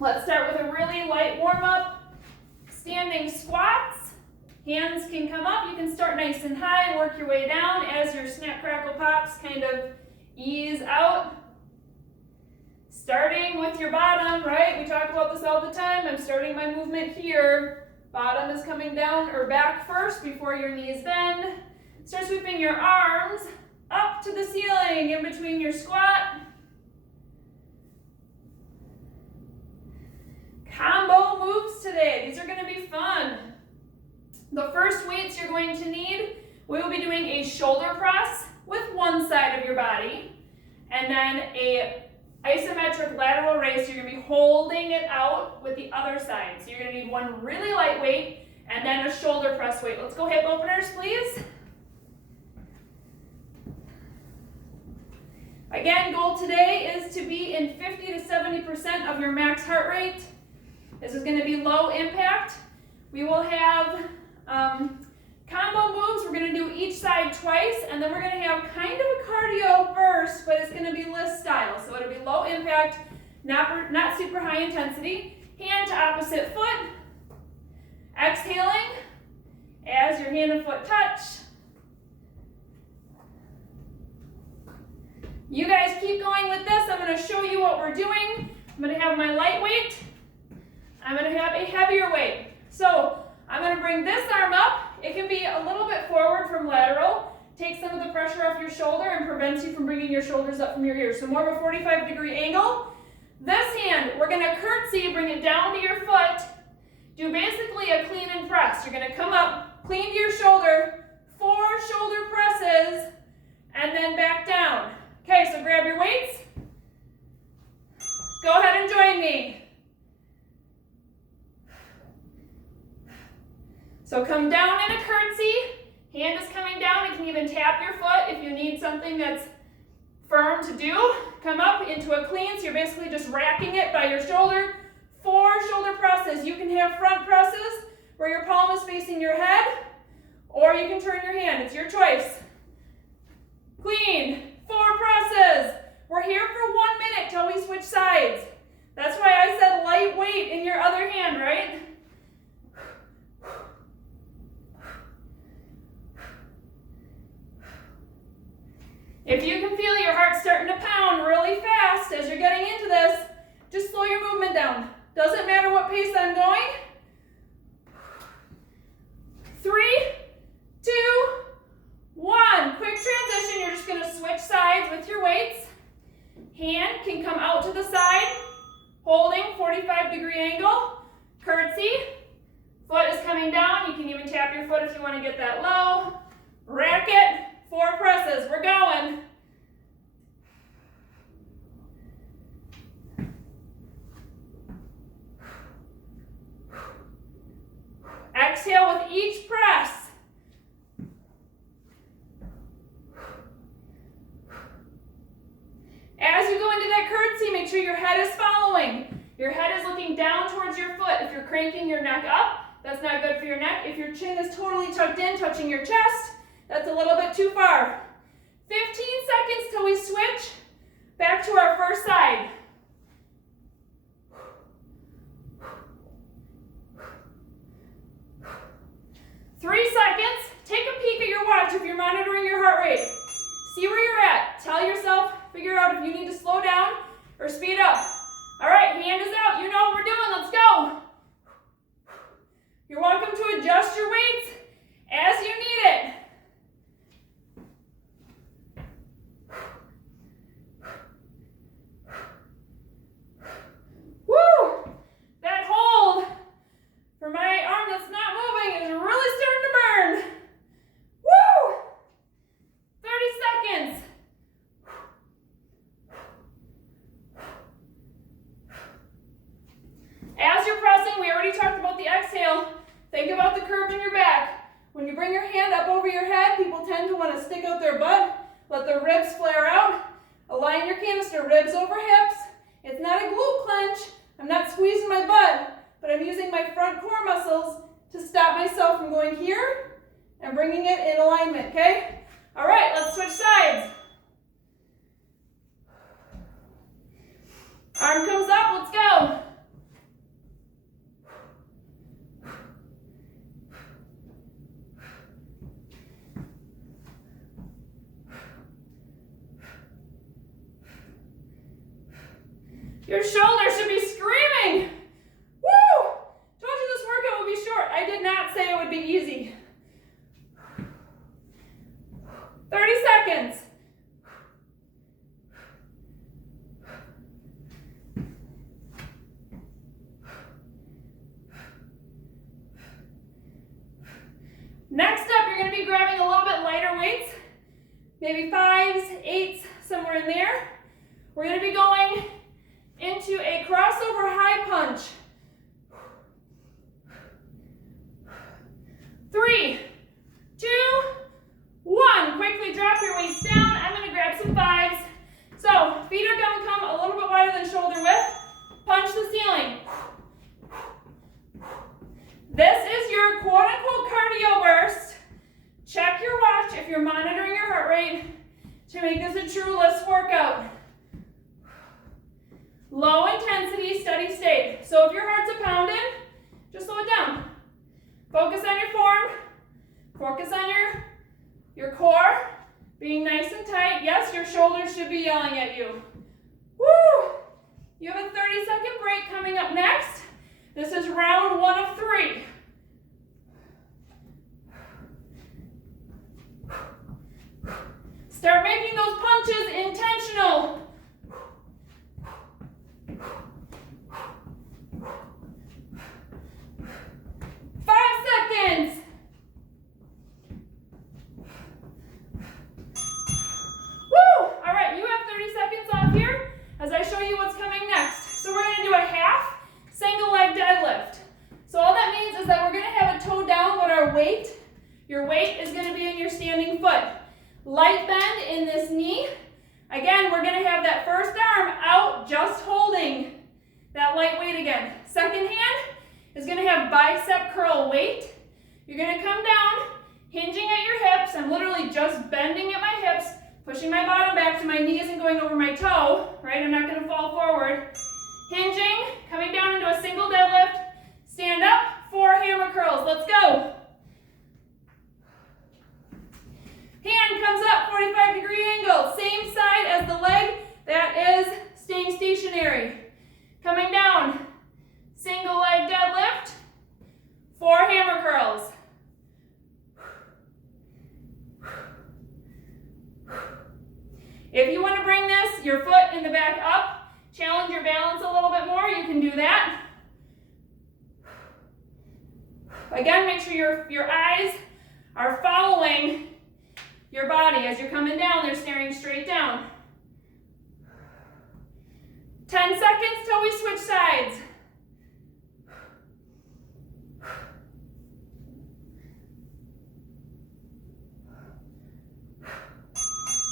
Let's start with a really light warm-up. Standing squats. Hands can come up. You can start nice and high, work your way down as your snap, crackle, pops kind of ease out. Starting with your bottom, right? We talk about this all the time. I'm starting my movement here. Bottom is coming down or back first before your knees bend. Start sweeping your arms up to the ceiling in between your squat. Combo moves today. These are going to be fun. The first weights you're going to need, we will be doing a shoulder press with one side of your body, and then a isometric lateral raise. You're going to be holding it out with the other side. So you're going to need one really light weight and then a shoulder press weight. Let's go hip openers, please. Again, goal today is to be in 50 to 70% of your max heart rate. This is going to be low impact. We will have combo moves. We're going to do each side twice, and then we're going to have kind of a cardio first, but it's going to be LISS style. So it'll be low impact, not super high intensity. Hand to opposite foot. Exhaling as your hand and foot touch. You guys keep going with this. I'm going to show you what we're doing. I'm going to have my light weight. I'm going to have a heavier weight. So I'm going to bring this arm up. It can be a little bit forward from lateral. Takes some of the pressure off your shoulder and prevents you from bringing your shoulders up from your ears. So more of a 45-degree angle. This hand, we're going to curtsy, bring it down to your foot. Do basically a clean and press. You're going to come up, clean to your shoulder, 4 shoulder presses, and then back down. Okay, so grab your weights. Go ahead and join me. So come down in a curtsy. Hand is coming down. You can even tap your foot if you need something that's firm to do. Come up into a clean. So you're basically just racking it by your shoulder. 4 shoulder presses. You can have front presses where your palm is facing your head, or you can turn your hand. It's your choice. Clean. 4 presses. We're here for 1 minute till we switch sides. That's why I said light weight in your other hand, right? If you can feel your heart starting to pound really fast as you're getting into this, just slow your movement down. Doesn't matter what pace I'm going. 3, 2, 1. Quick transition. You're just going to switch sides with your weights. Hand can come out to the side, holding 45-degree angle. Curtsy. Foot is coming down. You can even tap your foot if you want to get that low. Rack it. 4 presses. We're going. Exhale with each press. As you go into that curtsy, make sure your head is following. Your head is looking down towards your foot. If you're cranking your neck up, that's not good for your neck. If your chin is totally tucked in, touching your chest, that's a little bit too far. 15 seconds till we switch back to our first side. Three seconds. Take a peek at your watch if you're monitoring your heart rate. See where you're at. Tell yourself, figure out if you need to slow down or speed up. All right, hand is out. You know what we're doing. Let's go. You're welcome to adjust your weights as you need it. Woo! That hold for my arm that's not moving is really starting to burn. Woo! 30 seconds. As you're pressing, we already talked about the exhale. Think about the curve in your back. When you bring your hand up over your head, people tend to want to stick out their butt. Let the ribs flare out. Align your canister, ribs over hips. It's not a glute clench. I'm not squeezing my butt, but I'm using my front core muscles to stop myself from going here and bringing it in alignment, okay? All right, let's switch sides. Arm comes up, let's go. Your shoulders should be screaming. Woo! Told you this workout would be short. I did not say it would be easy. 30 seconds. Next up, you're going to be grabbing a little bit lighter weights, maybe 5s, 8s, somewhere in there. We're going to be going into a crossover high punch. 3, 2, 1. Quickly drop your weights down. I'm going to grab some 5s. So feet are going to come a little bit wider than shoulder width. Punch the ceiling. This is your quote-unquote cardio burst. Check your watch if you're monitoring your heart rate to make this a true LISS workout. Low intensity, steady state. So if your heart's a pounding, just slow it down. Focus on your form. Focus on your core being nice and tight. Yes, your shoulders should be yelling at you. Woo! You have a 30-second break coming up next. This is round 1 of 3. Start making those punches intentional. 5 seconds. Woo! All right, you have 30 seconds off here as I show you what's coming next. So we're going to do a half single leg deadlift. So all that means is that we're going to have a toe down, but your weight is going to be in your standing foot. Light bend in this knee. Again, we're going to have that first arm out, just holding that light weight again. Second hand is going to have bicep curl weight. You're going to come down, hinging at your hips. I'm literally just bending at my hips, pushing my bottom back so my knee isn't going over my toe, right? I'm not going to fall forward. Hinging, coming down into a single deadlift. Stand up, 4 hammer curls. Let's go. Hand comes up, 45-degree angle. Same side as the leg that is staying stationary. Coming down, single leg deadlift, 4 hammer curls. If you want to bring your foot in the back up, challenge your balance a little bit more, you can do that. Again, make sure your eyes are following your body. As you're coming down, they're staring straight down. 10 seconds till we switch sides.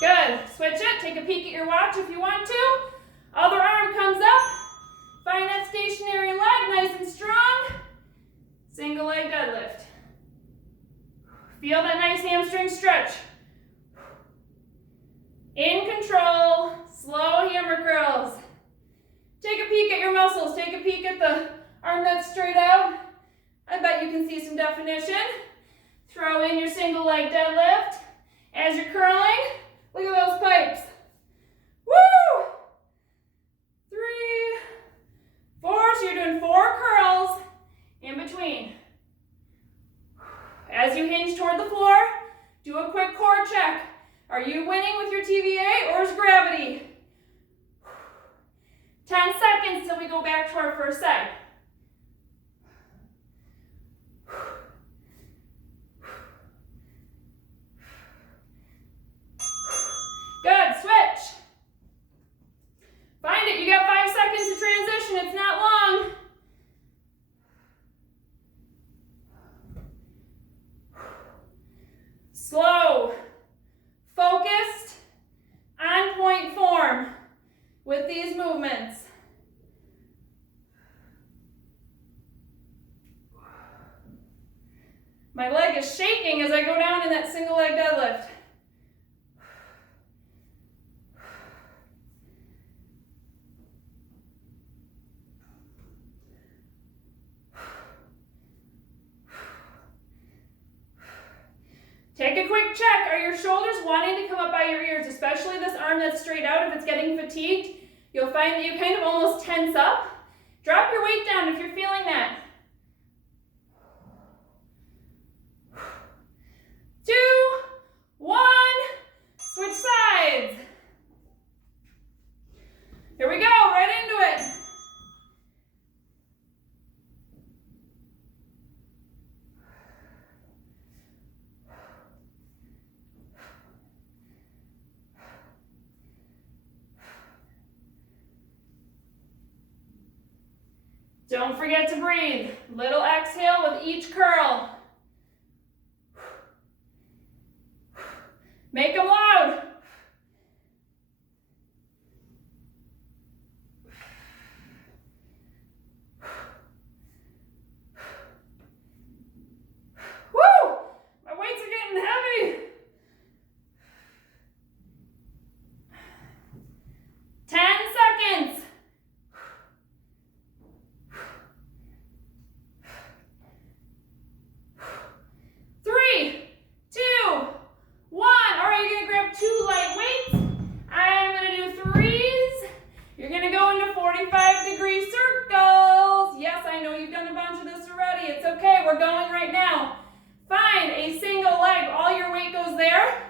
Good. Switch it. Take a peek at your watch if you want to. Other arm comes up. Find that stationary leg nice and strong. Single leg deadlift. Feel that nice hamstring stretch. In control, slow hammer curls. Take a peek at your muscles. Take a peek at the arm that's straight out. I bet you can see some definition. Throw in your single leg deadlift. As you're curling, look at those pipes. Woo! 3, 4, so you're doing 4 curls in between. As you hinge toward the floor, do a quick core check. Are you winning with your TVA or is gravity? 10 seconds till we go back to our first side. Good, switch. Find it, you got 5 seconds to transition, it's not long. Slow, focused, on point form with these movements. My leg is shaking as I go down in that single leg deadlift. Take a quick check. Are your shoulders wanting to come up by your ears, especially this arm that's straight out? If it's getting fatigued, you'll find that you kind of almost tense up. Drop your weight down if you're feeling that. 2, 1, switch sides. Here we go, right into it. Don't forget to breathe. Little exhale with each curl. Make them loud. Woo! My weights are getting heavy. 10 seconds. 3, 2, 1. All right, you're gonna grab 2 light weights. I'm gonna do 3s. You're gonna go into 45-degree circles. Yes, I know you've done a bunch of this already. It's okay, we're going right now. Find a single leg, all your weight goes there.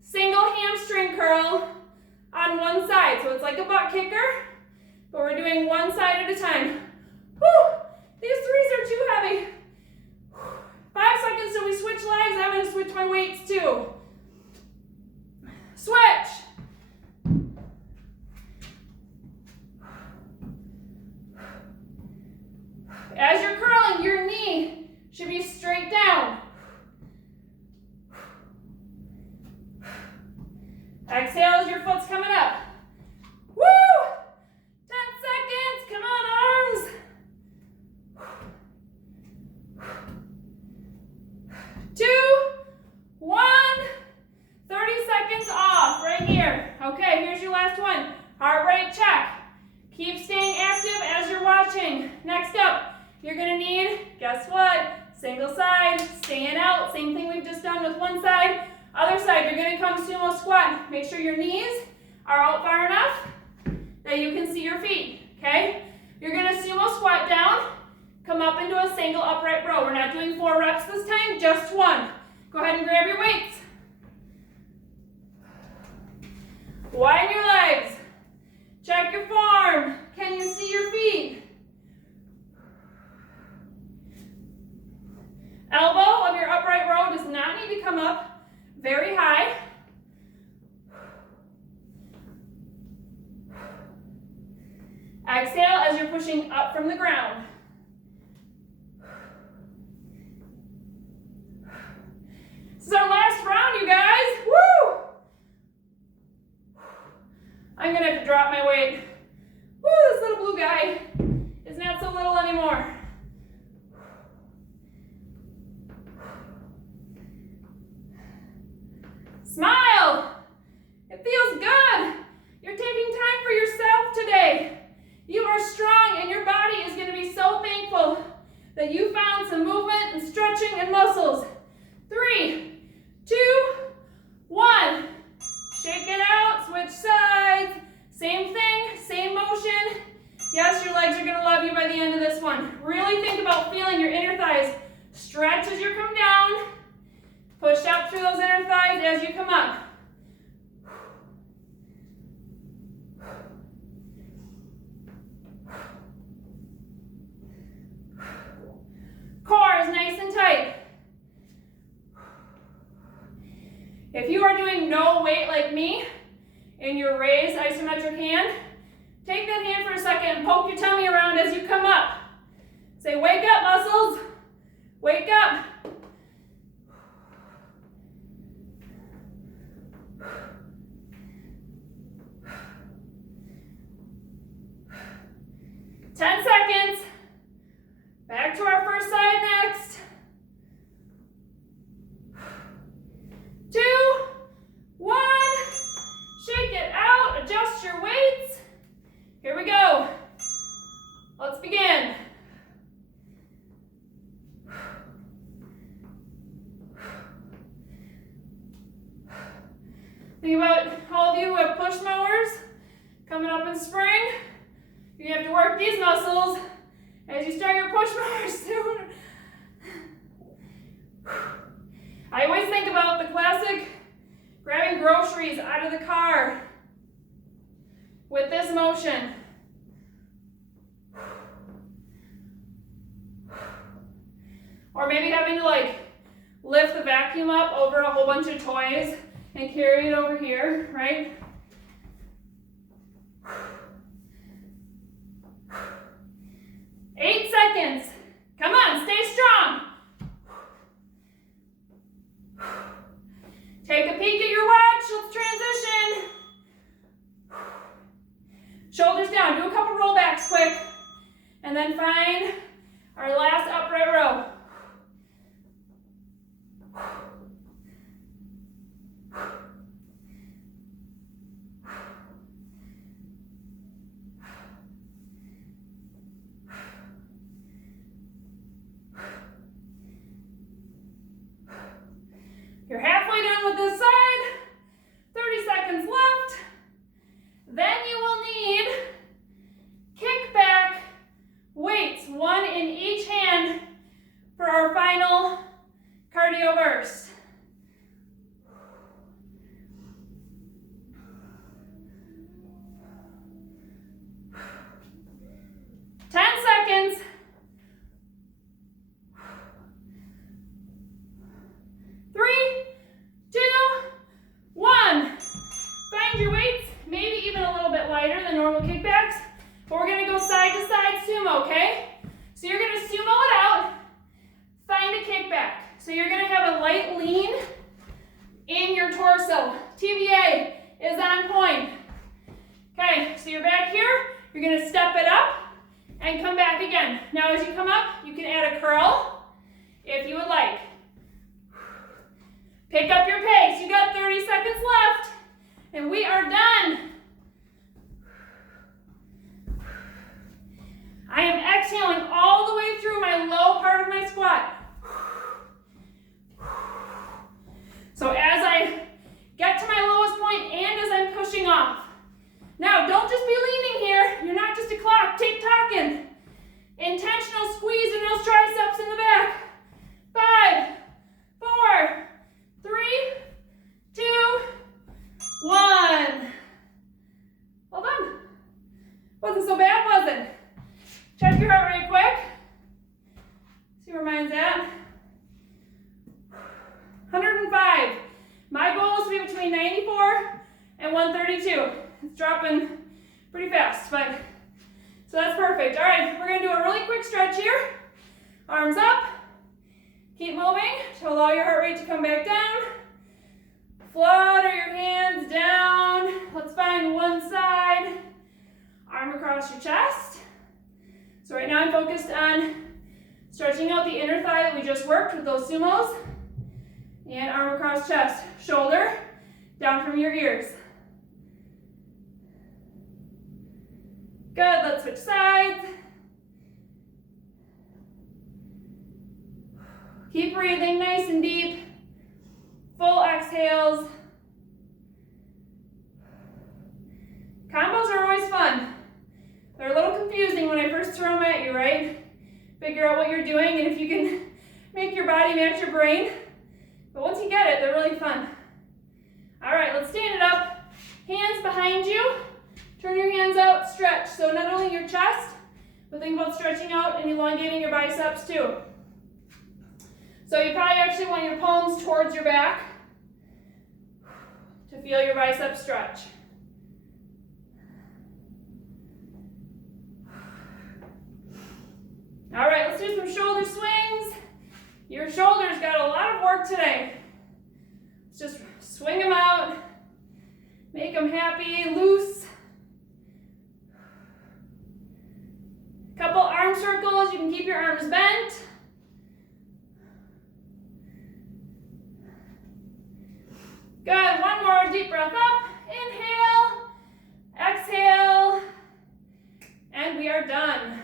Single hamstring curl on one side. So it's like a butt kicker, but we're doing one side at a time. Whew, these 3s are too heavy. 5 seconds till we switch legs. I'm gonna switch my weights too. Switch. As you're curling, your knee should be straight down. Exhale as your foot's coming up. Woo! 10 seconds, come on arms. 2, 1, 30 seconds off right here. Okay, here's your last one. Heart rate check. Keep staying active as you're watching. Next up, you're gonna need, guess what? Single side, staying out. Same thing we've just done with one side. Other side, you're gonna come sumo squat. Make sure your knees are out far enough that you can see your feet, okay? You're gonna sumo squat down, come up into a single upright row. We're not doing 4 reps this time, just 1. Go ahead and grab your weights. Widen your legs. Check your form. Can you see your feet? Elbow of your upright row does not need to come up very high. Exhale as you're pushing up from the ground. This is our last round, you guys. Woo! I'm gonna have to drop my weight. Woo, this little blue guy is not so little anymore. Smile. It feels good. You're taking time for yourself today. You are strong and your body is going to be so thankful that you found some movement and stretching and muscles. 3, 2, 1. Shake it out, switch sides. Same thing, same motion. Yes, your legs are going to love you by the end of this one. Really think about feeling your inner thighs stretch as you come down. Push up through those inner thighs as you come up. Core is nice and tight. If you are doing no weight like me in your raised isometric hand, take that hand for a second and poke your tummy around as you come up. Say, wake up, muscles. Wake up. Back to our first side next. 2, 1. Shake it out, adjust your weights. Here we go. Let's begin. You're gonna have to work these muscles as you start your push more soon. I always think about the classic grabbing groceries out of the car with this motion. Or maybe having to like lift the vacuum up over a whole bunch of toys and carry it over here, right? Eight seconds. Come on, stay strong. Take a peek at your watch. Let's transition. Shoulders down. Do a couple rollbacks quick. And then find our last upright row. You're halfway done with this side. 30 seconds left. Then you will need kickback weights, one in each hand for our final cardio burst. Seconds. 3, 2, 1. Find your weights, maybe even a little bit lighter than normal kickbacks, but we're gonna go side to side sumo, okay? So you're gonna sumo it out, find a kickback. So you're gonna have a light lean in your torso. TVA is on point. Okay, so you're back here, you're gonna step it up and come back again. Now as you come up, you can add a curl if you would like. Pick up your pace. You got 30 seconds left, and we are done. I am exhaling all the way through my low part of my squat. So as I get to my lowest point and as I'm pushing off. Now, don't just be leaning here. You're not just a clock. Tick-tocking. Intentional squeeze in those triceps in the back. 5, 4, 3, 2, 1. Well done. Wasn't so bad, was it? Check your heart rate quick. See where mine's at. 105. My goal is to be between 94 and 132. It's dropping pretty fast, but so that's perfect. All right, we're gonna do a really quick stretch here. Arms up. Keep moving to allow your heart rate to come back down. Flutter your hands down. Let's find one side. Arm across your chest. So right now I'm focused on stretching out the inner thigh that we just worked with those sumos. And arm across chest. Shoulder down from your ears. Good, let's switch sides. Keep breathing nice and deep. Full exhales. Combos are always fun. They're a little confusing when I first throw them at you, right? Figure out what you're doing and if you can make your body match your brain. But once you get it, they're really fun. All right, let's stand it up. Hands behind you. Turn your hands out, stretch. So not only your chest, but think about stretching out and elongating your biceps too. So you probably actually want your palms towards your back to feel your biceps stretch. All right, let's do some shoulder swings. Your shoulders got a lot of work today. Let's just swing them out, make them happy, loose. Couple arm circles, you can keep your arms bent. Good, one more deep breath up. Inhale, exhale, and we are done.